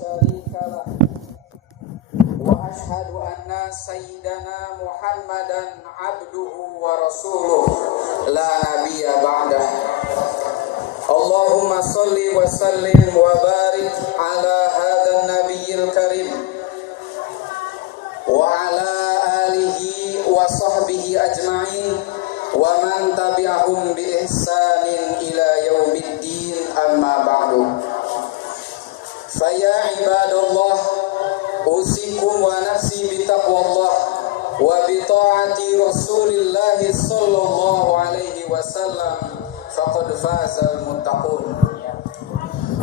شريك له وأشهد أن سيدنا محمدا عبده ورسوله لا نبي بعده اللهم صل وسلم وبارك على هذا النبي الكريم وعلى آله وصحبه أجمعين ومن تبعهم بإحسان إلى يوم الدين أما بعد فيا عباد الله أوصيكم ونفسي بتقوى الله وبطاعة رسول الله صلى الله عليه وسلم فقد فاز المتقون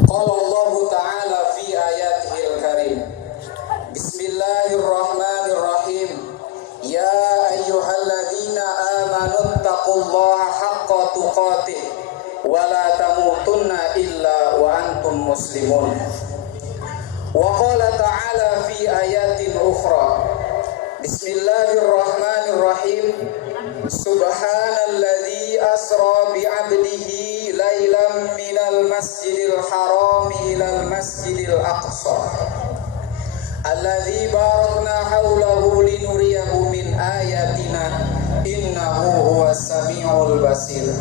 قال الله تعالى في آياته الكريم بسم الله الرحمن الرحيم يا أيها الذين آمنوا اتقوا الله حق تقاته ولا تموتن إلا وأنتم مسلمون وقال تعالى في آيات أخرى بسم الله الرحمن الرحيم سبحان الذي أسرى بعبده ليلا من المسجد الحرام إلى المسجد الأقصى الذي باركنا حوله لنريه من آياتنا إنه هو السميع البصير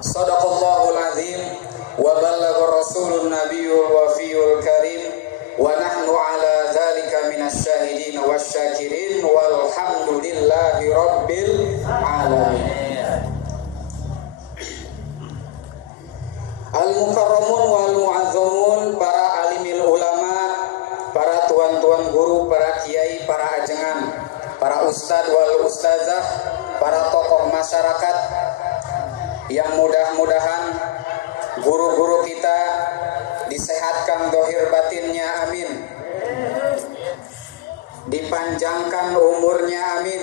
صدق الله العظيم وبلغ الرسول النبي الوفي الكريم ونحن على ذلك من الشاهدين والشاكرين والحمد لله رب العالمين. Al-mukarramun wal mu'azzamun, para alimil ulama, para tuan-tuan guru, para kiai, para ajengan, para ustad wal ustazah, para tokoh masyarakat yang mudah-mudahan guru-guru kita disehatkan dohir batinnya, amin. Dipanjangkan umurnya, amin.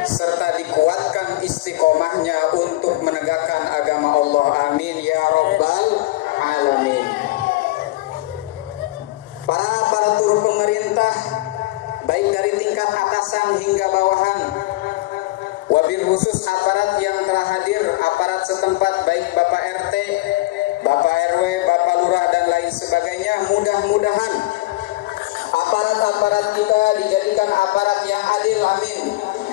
Serta dikuatkan istiqomahnya untuk menegakkan agama Allah, amin ya rabbal alamin. Para aparatur pemerintah baik dari tingkat atasan hingga bawahan, wabil khusus aparat yang telah hadir, aparat setempat baik Bapak RT, Bapak RW, Bapak Lurah dan lain sebagainya, mudah-mudahan aparat-aparat kita dijadikan aparat yang adil, amin.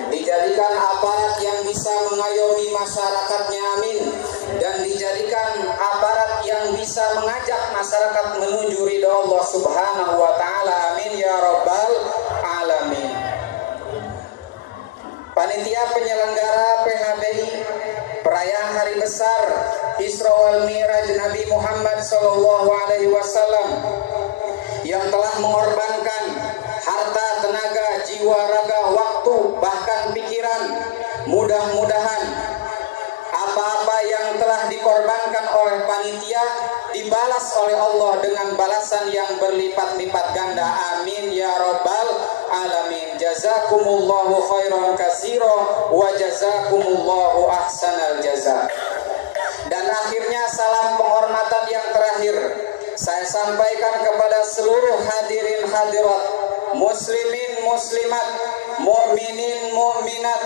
Dijadikan aparat yang bisa mengayomi masyarakatnya, amin. Dan dijadikan aparat yang bisa mengajak masyarakat menuju ridha Allah subhanahu wa ta'ala, amin ya rabbal alamin. Panitia penyelenggara PHBI perayaan hari besar Isra wal Mi'raj Nabi Muhammad sallallahu alaihi wasallam yang telah mengorbankan harta, tenaga, jiwa, raga, waktu, bahkan pikiran, mudah-mudahan apa-apa yang telah dikorbankan oleh panitia dibalas oleh Allah dengan balasan yang berlipat-lipat ganda, amin ya rabbal alamin. Jazakumullahu khairan katsira wa jazakumullahu ahsanal jaza. Dan akhirnya salam penghormatan yang terakhir saya sampaikan kepada seluruh hadirin hadirat, muslimin muslimat, mukminin mukminat,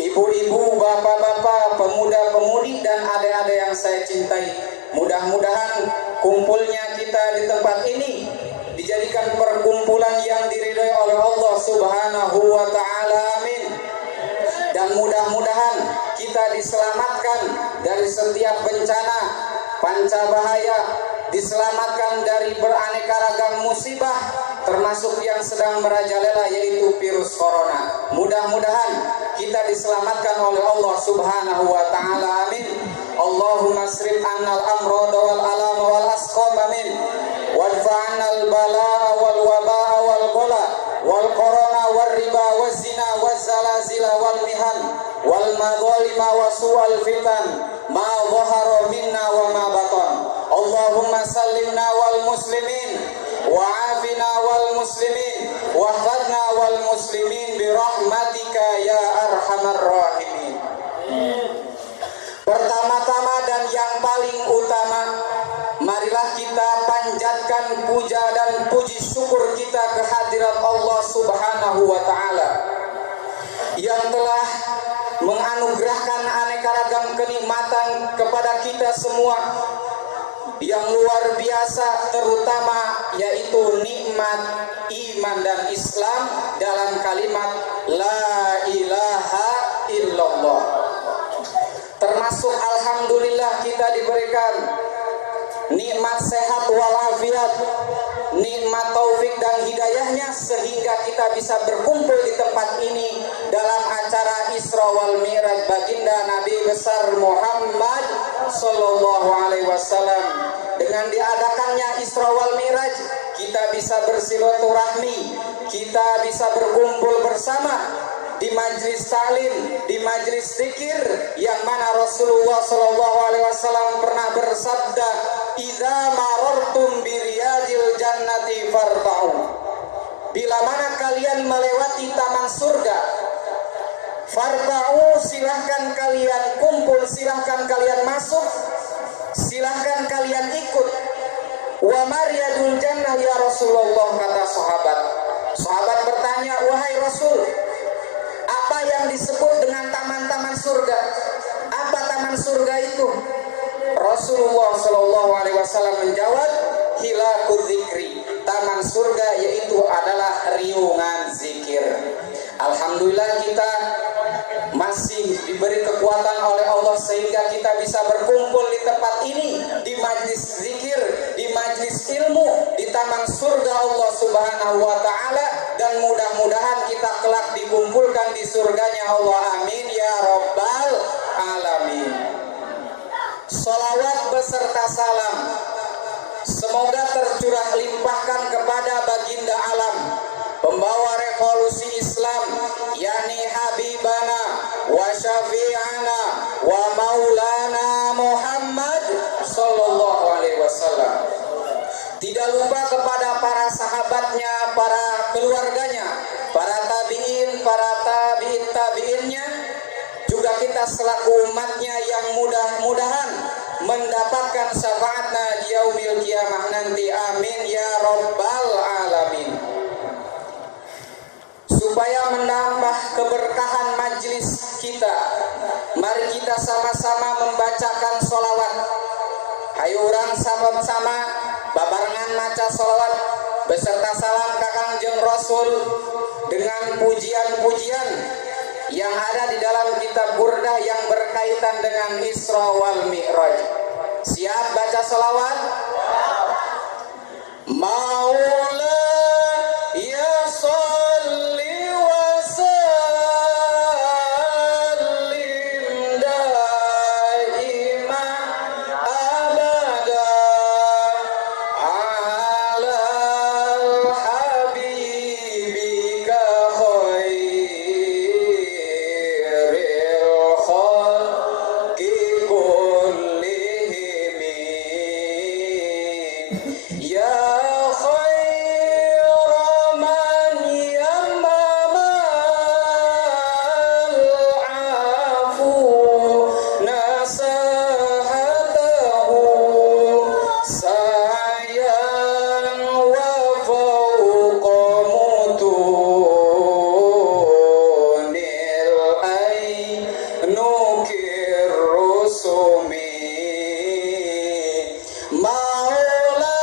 ibu-ibu, bapak-bapak, pemuda-pemudi dan adik-adik yang saya cintai. Mudah-mudahan kumpulnya kita di tempat ini dijadikan perkumpulan yang diridhai oleh Allah subhanahu wa ta'ala, amin. Dan mudah-mudahan kita diselamatkan dari setiap bencana, pancabahaya, diselamatkan dari beraneka ragam musibah, termasuk yang sedang merajalela yaitu virus corona. Mudah-mudahan kita diselamatkan oleh Allah subhanahu wa ta'ala, amin. Allahumma asrif annal amrada wal alama wal asqam, amin. Wadfa'annal bala'a wal waba'a wal ghala wal corona wal riba wal zina wal zalazila wal mihan wal madhalima wa su'al fitan ma dhahara minna wa ma batan. Allahumma sallimna wal muslimin wa afina wal muslimin wa khadna wal muslimin bi rahmatika ya arhamar rahimin. Pertama-tama dan yang paling utama, marilah kita panjatkan puja dan puji syukur kita kehadirat Allah subhanahu wa ta'ala yang telah menganugerahkan aneka ragam kenikmatan kepada kita semua yang luar biasa, terutama nikmat iman dan Islam dalam kalimat la ilaha illallah. Termasuk alhamdulillah kita diberikan nikmat sehat walafiat, nikmat taufik dan hidayahnya sehingga kita bisa berkumpul di tempat ini dalam acara Isra wal Mi'raj baginda Nabi besar Muhammad sallallahu alaihi wasallam. Dengan diadakannya Isra wal Mi'raj, kita bisa bersilaturahmi, kita bisa berkumpul bersama di majlis salim, di majlis zikir yang mana Rasulullah sallallahu alaihi wasallam pernah bersabda, "Idza marartum bi riyadil jannati farta'u." Bila mana kalian melewati taman surga, farta'u, silahkan kalian kumpul, silahkan kalian masuk, silahkan kalian ikut. Wa mariyadul jannah ya Rasulullah, kata sahabat. Sahabat bertanya, wahai Rasul, apa yang disebut dengan taman-taman surga? Apa taman surga itu? Rasulullah sallallahu alaihi wasallam menjawab, hilaqu dzikri. Taman surga yaitu adalah riungan zikir. Alhamdulillah kita masih diberi kekuatan oleh Allah sehingga kita bisa berkumpul di tempat ini, di majlis zikir, di majlis ilmu, di taman surga Allah Subhanahu wa taala, dan mudah-mudahan kita kelak dikumpulkan di surganya Allah. Amin ya rabbal alamin. Salawat beserta salam semoga tercurah limpahkan kepada baginda alam, pembawa revolusi Islam, yakni Habibana wa Syafi'ana wa Maulana Muhammad sallallahu alaihi wasallam. Tidak lupa kepada para sahabatnya, para keluarganya, para tabi'in, para tabi'innya, juga kita selaku umatnya yang mudah-mudahan mendapatkan syafaatnya di yaumil kiamah nanti. Amin ya rabbal alamin. Supaya menambah keberkahan majlis kita, mari kita sama-sama membacakan sholawat. Hayu urang sama-sama babarengan maca sholawat beserta salam ka Kangjeng Rasul dengan pujian-pujian yang ada di dalam kitab Burdah yang berkaitan dengan Isra wal Mi'raj. Siap baca sholawat? Maula ya sholli wa sallim daima abada ala habibika khairil khalqi kullihim ya Maula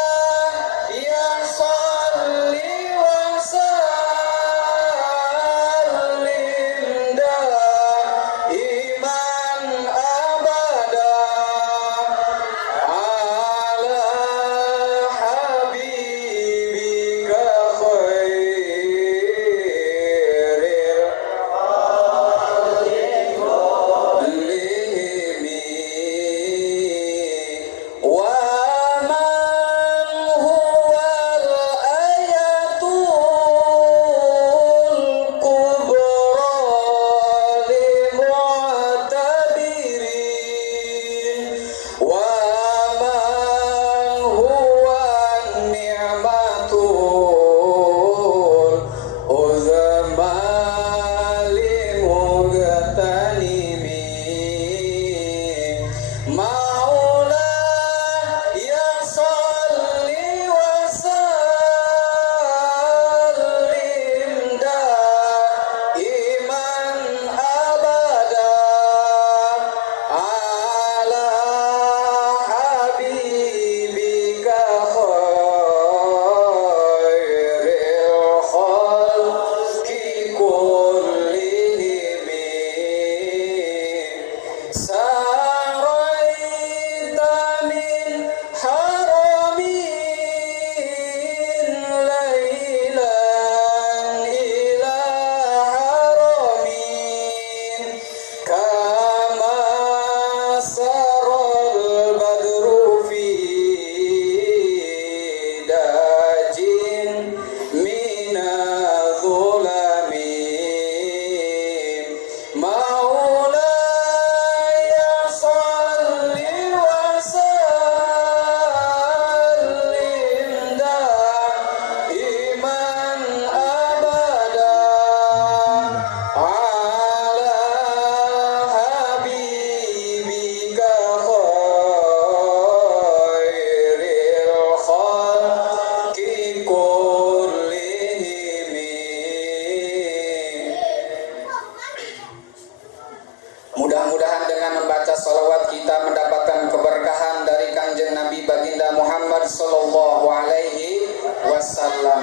wasallam.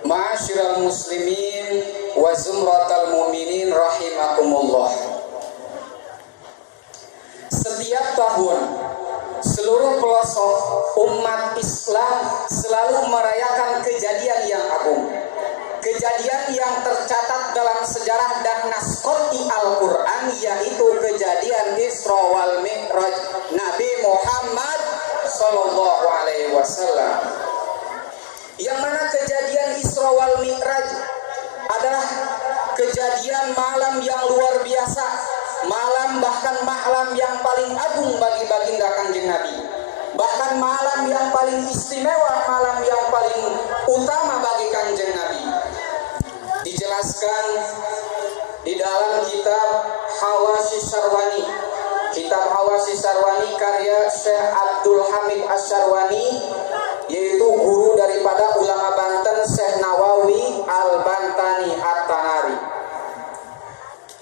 Ma'asyiral muslimin wa zumratal mu'minin rahimakumullah. Setiap tahun seluruh pelosok umat Islam selalu merayakan kejadian yang agung, kejadian yang tercatat dalam sejarah dan naskoti Al-Quran, yaitu kejadian Isra wal Mi'raj Nabi Muhammad Sallallahu Alaihi Wasallam. Yang mana kejadian Isra wal Mi'raj adalah kejadian malam yang luar biasa, malam bahkan malam yang paling agung bagi baginda Kanjeng Nabi, bahkan malam yang paling istimewa, malam yang paling utama bagi Kanjeng Nabi. Dijelaskan di dalam kitab Hawasi Syarwani, kitab Hawasi Syarwani karya Syekh Abdul Hamid Asyarwani, yaitu guru daripada ulama Banten Syekh Nawawi Al-Bantani At-Tanari,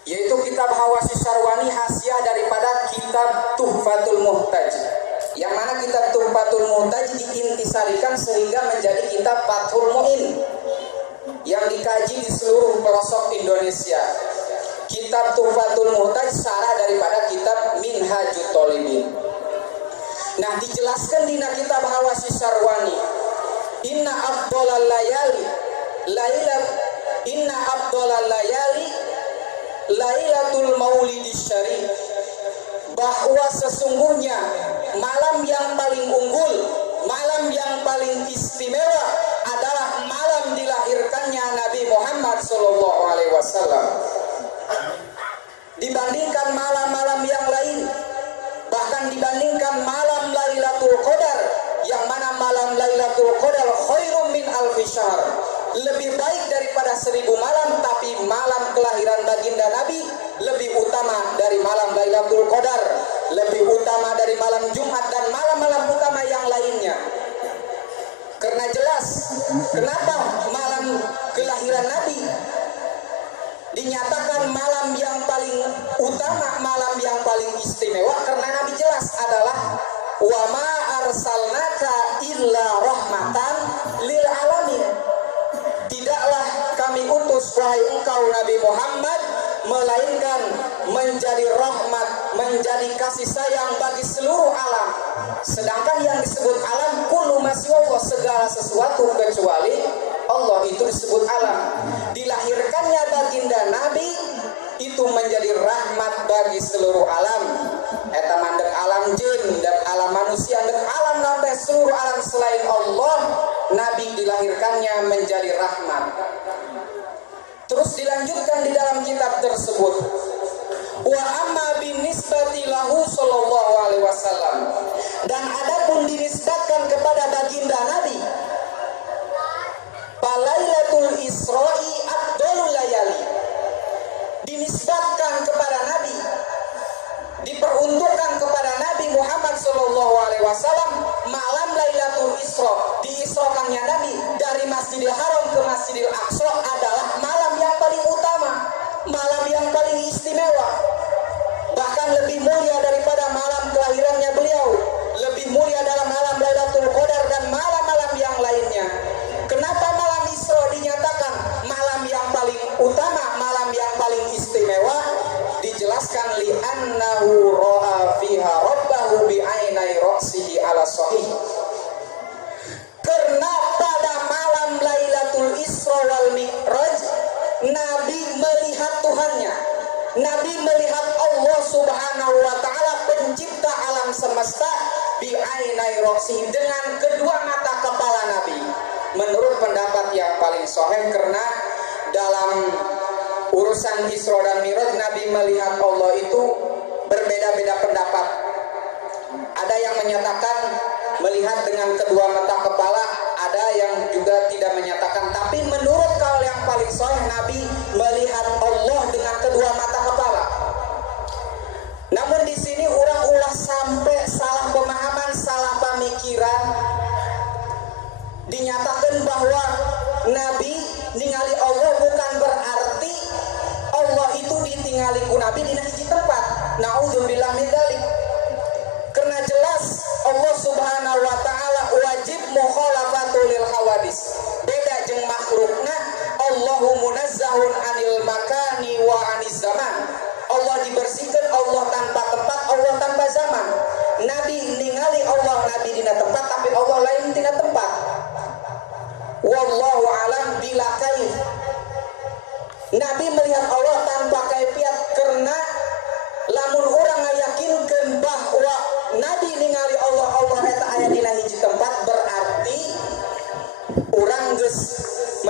yaitu kitab Hawasi Syarwani hasiah daripada kitab Tuhfatul Muhtaj, yang mana kitab Tuhfatul Muhtaj diintisarikan sehingga menjadi kitab Fathul Mu'in yang dikaji di seluruh pelosok Indonesia. Kitab Tuhfatul Muhtaj sarah daripada kitab Minhajut Thalibin. Nah, dijelaskan di kitab Hawasi Syarwani, inna afdhalal layali lailatul maulidis syarif, bahwa sesungguhnya malam yang paling unggul, malam yang paling istimewa adalah malam dilahirkannya Nabi Muhammad Sallallahu Alaihi Wasallam. Dibandingkan malam-malam yang lain, bahkan dibandingkan malam Lailatul Qadar, yang mana malam Lailatul Qadar khairum min alfi syahr, lebih baik daripada 1000 malam, tapi malam kelahiran baginda Nabi lebih utama dari malam Lailatul Qadar, lebih utama dari malam Jumat dan malam-malam utama yang lainnya. Karena jelas kenapa malam kelahiran Nabi dinyatakan malam yang paling utama, malam yang paling istimewa, karena Nabi jelas adalah wa ma arsalnaka illa rahmatan lil alamin. Tidaklah kami utus wahai engkau Nabi Muhammad melainkan menjadi rahmat, menjadi kasih sayang bagi seluruh alam. Sedangkan yang disebut alam kullu ma siwallah, segala sesuatu kecuali Allah itu disebut alam. Dilahirkannya baginda Nabi itu menjadi rahmat bagi seluruh alam. Eta mandek alam jin dan alam manusia dan alam sampai seluruh alam selain Allah, Nabi dilahirkannya menjadi rahmat. Terus dilanjutkan di dalam kitab tersebut, wa amma binisbati lahu sallallahu alaihi wasallam, dan adapun dinisbatkan kepada baginda Nabi, Lailatul Isra'i afdhalul layali, dinisbatkan kepada Nabi, diperuntukkan kepada Nabi Muhammad sallallahu alaihi wasallam malam Lailatul Isra, diisrokannya Nabi dari Masjidil Haram ke Masjidil Aqsa adalah malam yang paling utama, malam yang paling istimewa, bahkan lebih mulia daripada malam kelahirannya beliau, lebih mulia dalam malam Lailatul Qadar dan malam-malam yang lainnya. Kenapa malam Isra dinyatakan malam yang paling utama, malam yang paling istimewa? Dijelaskan li'annahu ra'a fiha rabbahu bi'ainai ra'sihi ala sahih. Karena pada malam Lailatul Isra wal Mi'raj Nabi melihat Tuhannya, Nabi melihat Allah Subhanahu wa taala pencipta alam semesta bi'ainai ra'sihi, dengan kedua mata kepala Nabi. Menurut pendapat yang paling sahih, karena dalam urusan Isra dan Mi'raj Nabi melihat Allah itu berbeda-beda pendapat. Ada yang menyatakan melihat dengan kedua mata kepala, ada yang juga tidak menyatakan. Tapi menurut kaul yang paling sahih, Nabi melihat Allah dengan kedua mata kepala. Namun di sini orang ulah sampai salah pemahaman, salah pemikiran. Dinyatakan bahwa Nabi ningali Allah bukan berarti Allah itu ditinggali ku Nabi di hiji tempat. Nauzubillah min dzalik. Karena jelas Allah Subhanahu wa taala wajib mukhalafatu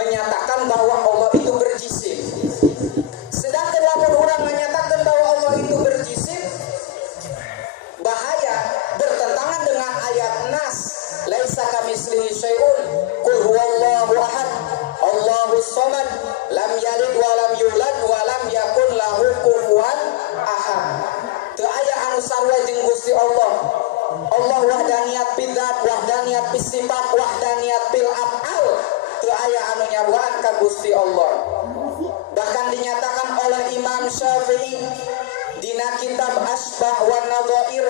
menyatakan bahwa Allah itu berjisim. Sedangkan lamun orang menyatakan bahwa Allah itu berjisim, bahaya, bertentangan dengan ayat Nas, laisa kamitslihi syai'un, qul huwallahu ahad, Allahus samad, lam yalid wa lam yulad wa lam yakun lahu kufuwan ahad. Teu aya anu sarua jeung Gusti Allah. Allah wahdaniyat fil dzat, wahdaniyat fis sifat, wahdaniyat fil af'al. Teu aya anu nyaruaan ka Gusti Allah. Bahkan dinyatakan oleh Imam Syafi'i dina kitab Asbah wan Nadhair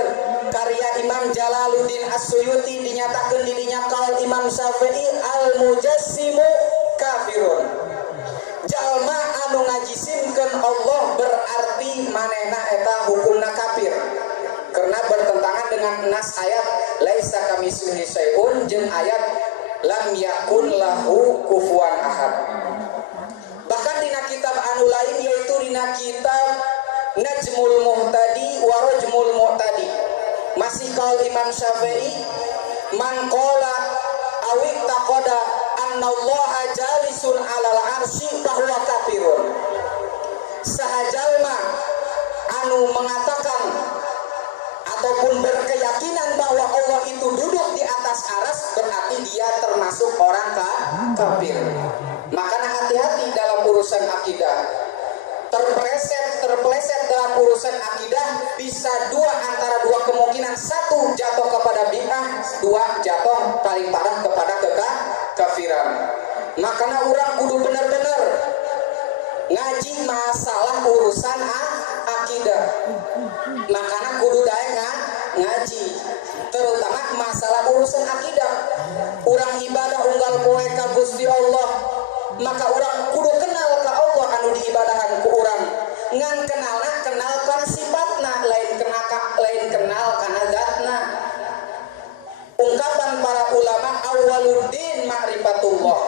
karya Imam Jalaluddin As-Suyuti, dinyatakan dirinya kaul Imam Syafi'i al-mujassimu kafirun. Jalma anu ngajisimkeun Allah berarti manehna eta hukumna kafir, karena bertentangan dengan nas ayat laisa kamitslihi syai'un jeung ayat lam yakun lahu kufuwan ahad. Bahkan dina kitab anu lain yaitu dina kitab Najmul Muhtadi wa Rajmul Mu'tadi, masih kaul Imam Syafi'i, man qala awik taqada annallaha jalisun alal arsy bahwa kafirun. Sahajalma anu mengatakan ataupun berkeyakinan bahwa Allah itu duduk di atas aras, berarti dia termasuk orang kafir. Makanya hati-hati dalam urusan akidah. Terpeleset dalam urusan akidah bisa antara dua kemungkinan. Satu, jatuh kepada bid'ah. Dua, jatuh paling parah kepada kekafiran. Makanya orang kudu benar-benar ngaji masalah urusan akidah. Makanya kudu daek ngaji terutama masalah urusan akidah. Orang ibadah unggal poe ka Gusti Allah, maka orang kudu kenal ka Allah anu diibadahan ku urang. Ngan kenal kana sifatna, lain kenal kana zatna. Ungkapan para ulama awwaluddin ma'rifatullah.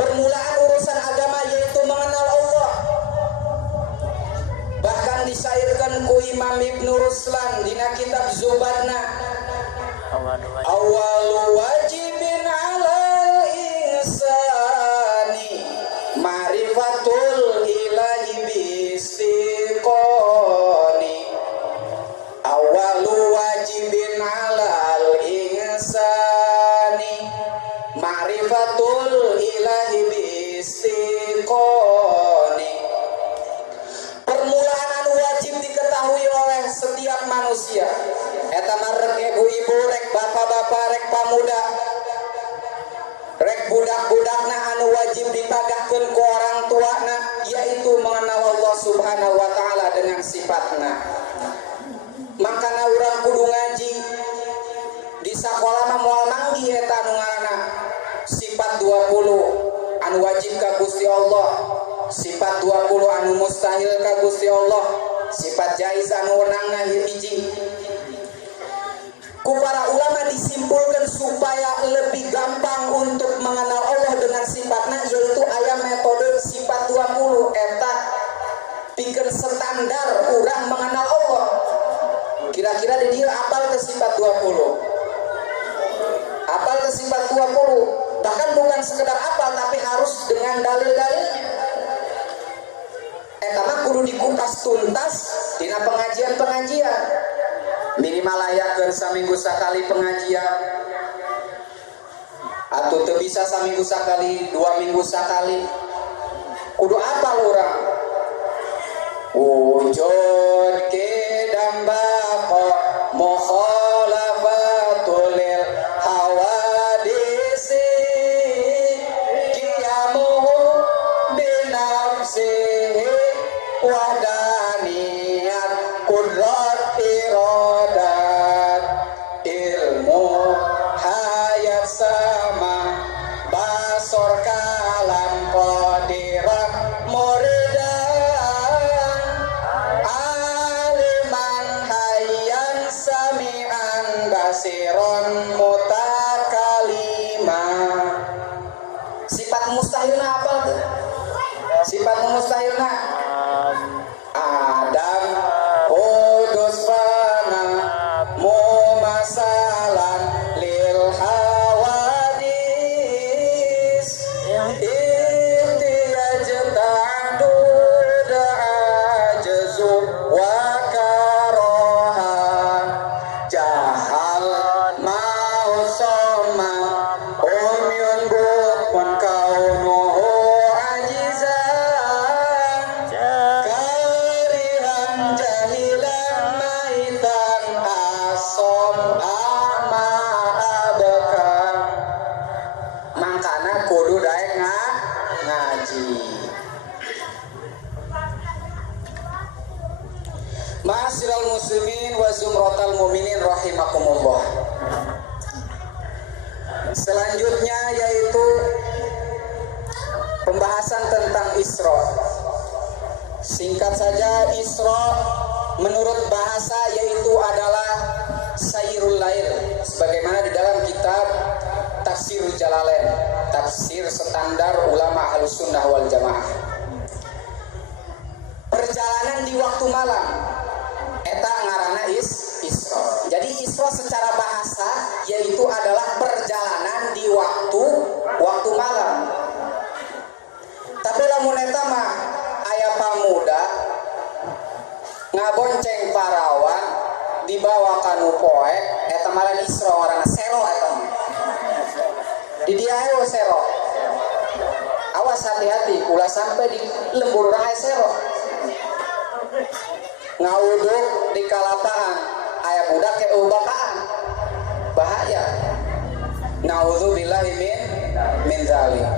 Permulaan urusan agama yaitu mengenal Allah. Bahkan disairkan ku Imam Ibnu Ruslan dina kitab Zubadna, awalu wajibin alal insani ma'rifatul ilahi bistiqoni. Awalu wajibin alal insani ma'rifatul ilahi bistiqoni. Permulaan anu wajib diketahui oleh setiap manusia eta marek ibu-ibu, rek bapak-bapak, rek pamuda, rek budak-budakna anu wajib dipagahkeun ku orang tuana, yaitu mengenal Allah Subhanahu wa taala dengan sifatna. Makana urang kudu ngaji di sakola mah moal manggi eta anu ngaranna sifat 20 anu wajib ka Gusti Allah, sifat 20 anu mustahil ka Gusti Allah, sifat jaiz anu wenangna hiji. Ku para ulama disimpulkan supaya lebih gampang untuk mengenal Allah dengan sifatnya, yaitu aya metode sifat 20 eta pikeun standar urang mengenal Allah. Kira-kira di dieu apal ke sifat 20. Apal ke sifat 20. Bahkan bukan sekedar apal tapi harus dengan dalil-dalilnya. Eta mah kudu dikupas tuntas dina pengajian-pengajian. Minimal ayakeun saminggu sakali pengajian. Atuh teu bisa saminggu sakali, 2 minggu sakali. Kudu apal urang. Wujud kedambako mukhalafatul lil hawadisi qiyamuhu binafsihi wahdaniyat qudrat iradat ilmu hayat sama basor kalam qadirah muridan aliman hayyan sami'an basiron mutakalimah. Sifat mustahilna apa tuh? Sifat mustahilna Adam kudus fana mumasalan lil hawadis Selanjutnya yaitu pembahasan tentang Isra. Singkat saja, Isra menurut bahasa yaitu adalah sayrul lail, sebagaimana di dalam kitab Tafsirul Jalalain, tafsir standar ulama Ahlus Sunnah wal Jamaah. Perjalanan di waktu malam, eta ngaranna Isra. Jadi Isra secara bahasa yaitu adalah perjalanan di waktu malam. Tapi lamun eta mah aya pamuda ngabonceng parawan dibawa kanu poek, eta mah lain Isra, ngaranna sero eta mah. Di dia ayo sero. Awas hati-hati ulah sampai di lembur urang aya sero. Ngawuduk di kalapaan aya budak ke ubapaan. Bahaya. Naudzubillahi min dzalik.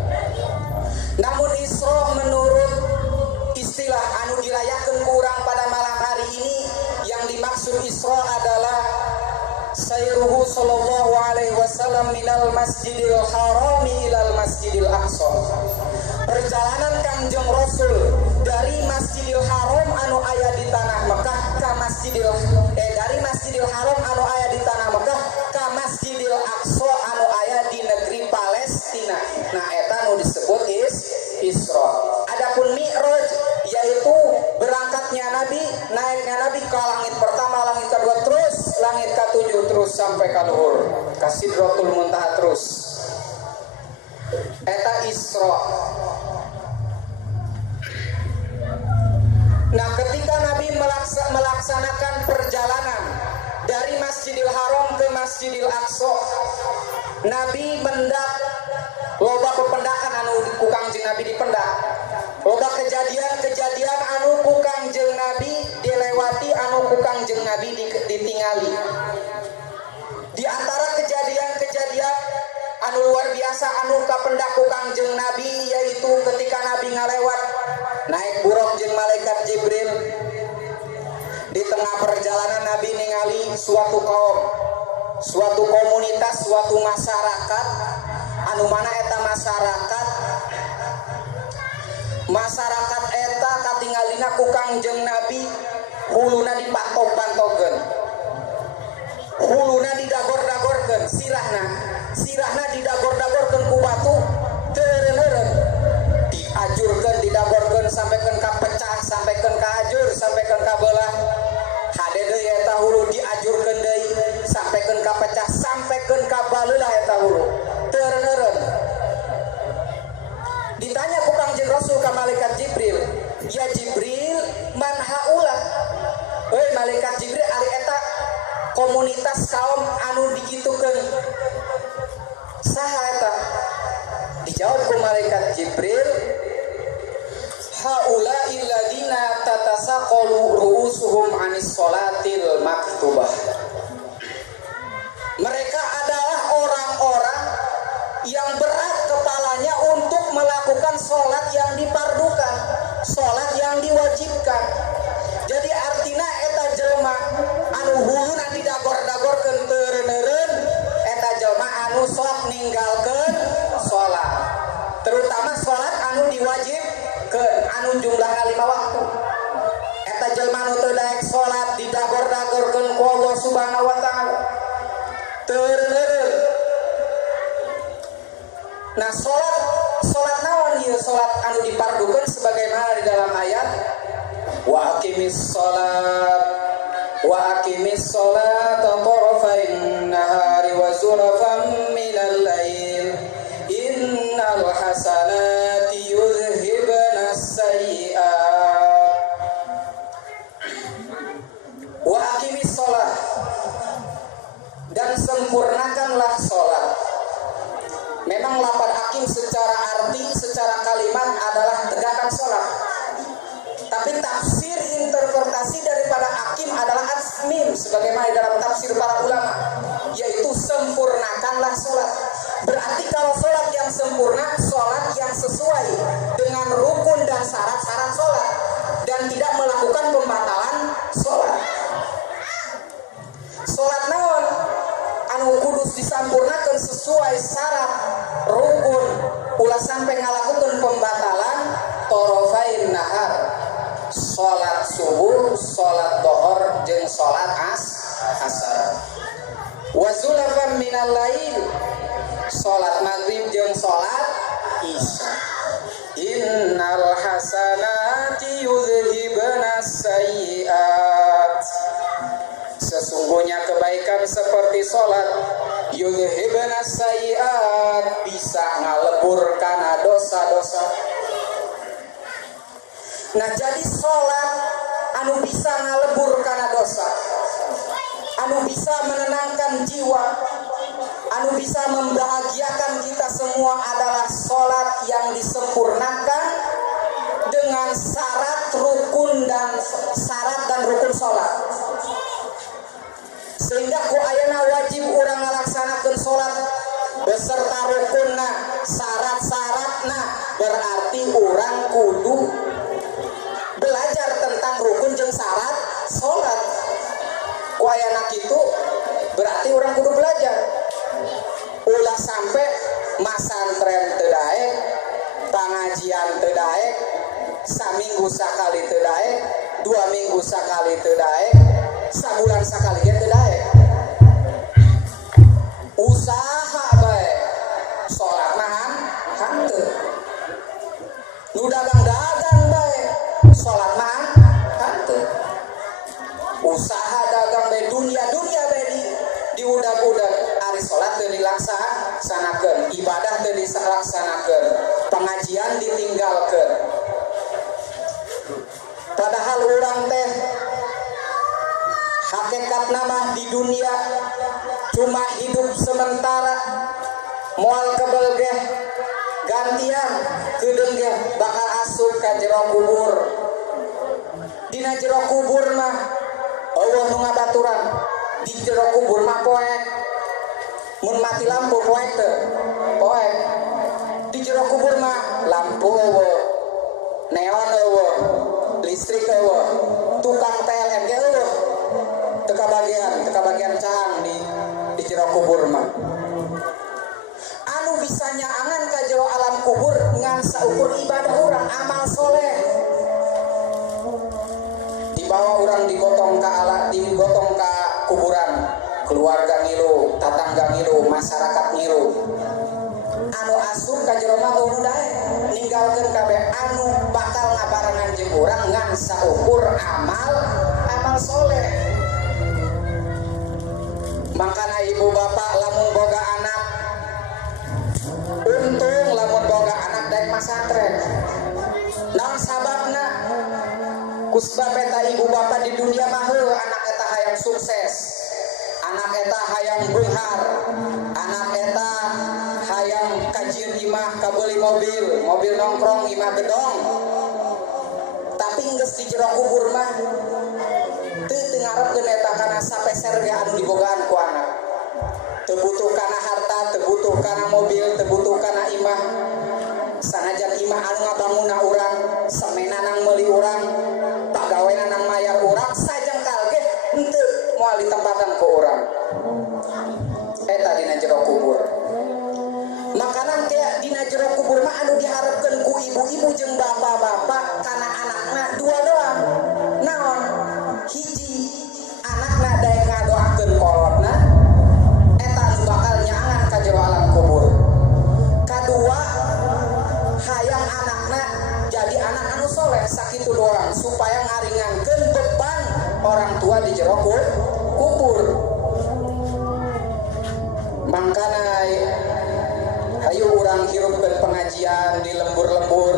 Namun Isra menurut istilah anu dirayakeun kurang pada malam hari ini, yang dimaksud Isra adalah sayruhu sallallahu alaihi wasallam minal masjidil harami ilal masjidil aqsa. Perjalanan Kangjeng Rasul dari Masjidil Haram anu aya di tanah Mekah ka dari Masjidil Haram anu aya di tanah Mekah ka Masjidil Aqsa anu aya di negeri Palestina. Nah eta anu disebut Isra. Adapun Mi'raj yaitu berangkatnya Nabi, naiknya Nabi ke langit pertama, langit kedua, terus langit ketujuh, terus sampai ka luhur ka Sidratul Muntaha terus. Eta Isra. Nah, ketika Nabi melaksanakan perjalanan dari Masjidil Haram ke Masjidil Aqsa, Nabi mendak loba pependakan anu ku Kangjeng Nabi dipendak. Loba kejadian-kejadian anu ku Kangjeng Nabi dilewati, anu ku Kangjeng Nabi ditingali. Di antara kejadian-kejadian anu luar biasa anu kapendak ku Kangjeng Nabi yaitu ketika Nabi ngalewat naik buruk jeung malaikat Jibril. Di tengah perjalanan Nabi ningali suatu kaum, suatu komunitas, suatu masyarakat anu mana eta masyarakat eta katinggalina ku Kangjeng Nabi huluna dipantok-pantokeun, huluna didagor-dagorkeun, sirahna didagor-dagorkeun ku batu teureun-eureun, diajurkeun, didagorkeun sampaikeun ka pecah, sampaikeun ka ajur, sampaikeun ka beulah. Hade deui eta hulu diajurkeun deui, sampaikeun ka pecah, sampaikeun ka baleulah eta hulu teureun-eureun. Ditanya ku Kangjeng Rasul ka malaikat Jibril, "Ya Jibril, man haula?" Heuh malaikat Jibril, ari eta komunitas kaum anu digitukeun saha eta? Dijawab ku malaikat Jibril, haula illadina tatasaqalu ru'usuhum anis sholatil maktubah. Mereka adalah orang-orang yang berat kepalanya untuk melakukan sholat yang dipardukan, sholat yang diwajibkan. Jadi artina eta jelma anu huluna didagor-dagorkeun teureun-eureun, eta jelma anu sok ninggalkeun sholat, terutama sholat anu diwajibkeun, anu jumlahna 5 waktu. Eta jelma anu teu daek sholat didagor-dagorkeun ku Allah Subhanahu wa taala teureun-eureun. Nah, sholat naon ieu? Sholat anu dipardukeun sebagaimana di dalam ayat wa aqimis sholat tarafain nahari wa zulfan minal lail innal hasanati yudhhibnas sayyi'at. Wa aqimis sholat, dan sempurnakanlah sholat. Memang lafaz akim secara arti, secara kalimat adalah tegakkan sholat. Tapi tafsir interpretasi daripada akim adalah atmim, sebagaimana dalam tafsir para ulama, yaitu sempurnakanlah sholat. Berarti kalau sholat yang sempurna, sholat yang sesuai dengan rukun dan syarat-syarat sholat, dan tidak melakukan pembatalan sholat. Sholat naon anu kudus disampurnakan sesuai syarat sampai ngalakukeun pembatalan torofain nahar, salat subuh, salat dohor jeung salat asar. Wa zulafan minal lail, salat maghrib jeung salat isya. Innal hasanati yudhibnas sayyiat, sesungguhnya kebaikan seperti salat yudhibnas sayyiat, bisa ngalebur kana dosa-dosa. Nah jadi salat anu bisa ngalebur kana dosa, anu bisa menenangkan jiwa, anu bisa membahagiakan kita semua adalah salat yang disempurnakan dengan syarat dan rukun salat. Sehingga ku ayeuna wajib urang ngalaksanakeun salat beserta rukunna, syarat-syaratna, berarti urang kudu belajar tentang rukun jeung syarat salat. Ku ayeuna kitu berarti urang kudu belajar. Ulah sampai masantren teu daek, pengajian teu daek, saminggu sakali teu daek, 2 minggu sakali teu daek, sabulan sakali ge teu daek. Usaha bae salat mah hanteu. Nu dagang-dagang bae salat mah hanteu. Usaha dagang bae dunia bae diudag-udag, ari salat teu dilaksanakeun, ibadah teu dilaksanakeun, pengajian ditinggalkeun. Padahal urang teh hakikatna mah di dunia cuma hidup sementara, moal kebel ge gantian kedeung ge bakal asup ka jero kubur. Dina jero kubur mah Allah nu ngabaturan, di jero kubur mah poek. Mun mati lampu poek teu? Poek. Di jero kubur mah lampu eueuh, neon eueuh, listrik eueuh, tukang PLN ge eueuh. Teu kabagian cang di jero kubur mah. Anu bisa nyaangan ka jero alam kubur ngan saukur ibadah urang, amal soleh. Dibawa urang digotong ka kuburan, keluarga ngilu, tatangga ngilu, masyarakat ngilu. Anu asup ka jero mah nu daek, ninggalkeun kabeh anu bakal ngabarengan jeung urang ngan saukur amal soleh. Makana ibu bapak lamun boga anak, untung lamun boga anak daek masantren. Naon sababna? Kusbab eta ibu bapak di dunia mah anak eta hayang sukses, anak eta hayang beunghar, anak eta hayang kajieun imah kabeuli mobil nongkrong imah gedong. Tapi geus di jero kubur mah teu ngarepkeun eta kana sapeser ge anu dibogaan ku anak. Teu butuh kana harta, teu butuh kana mobil, teu butuh kana imah. Sanajan imah anu ngabangunna urang, semena nang meuli urang, pagawena nang mayar urang, sajengkal ge henteu moal ditempatan ku urang. Eta dina jero kubur. Makanan kayak dina jero kubur mah anu diharapkeun ku ibu-ibu jeung bapak-bapak kana anakna dua doang. Naon? Hiji, anakna daek ngadoakeun kolotna, eta anu bakal nyaangan ka jero alam kubur. Kadua, hayang anakna jadi anak anu soleh, sakitu doang supaya ngaringankeun beban orang tua di jero kubur. Mangkana hayu urang hirupkeun pengajian di lembur-lembur,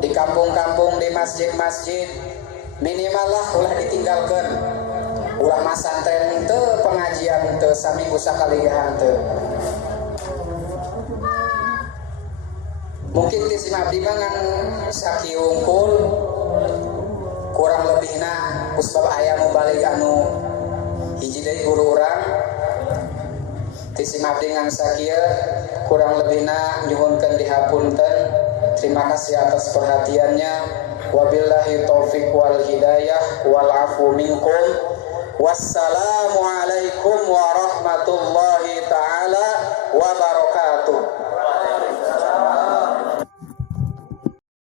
di kampung-kampung, di masjid-masjid. Minimal lah ulah ditinggalkeun. Urang masantren teu pengajian teu saminggu sakali hanteu. Mungkin di Abdi mah ngan sakiungkul kurang lebihna kusbab aya nu balik anu hiji deui guru urang di Abdi ngan sakieu kurang lebihna nyuhunkeun dihapunten. Terima kasih atas perhatiannya. Wabillahi taufiq wal hidayah wal afu minkum. Wassalamualaikum warahmatullahi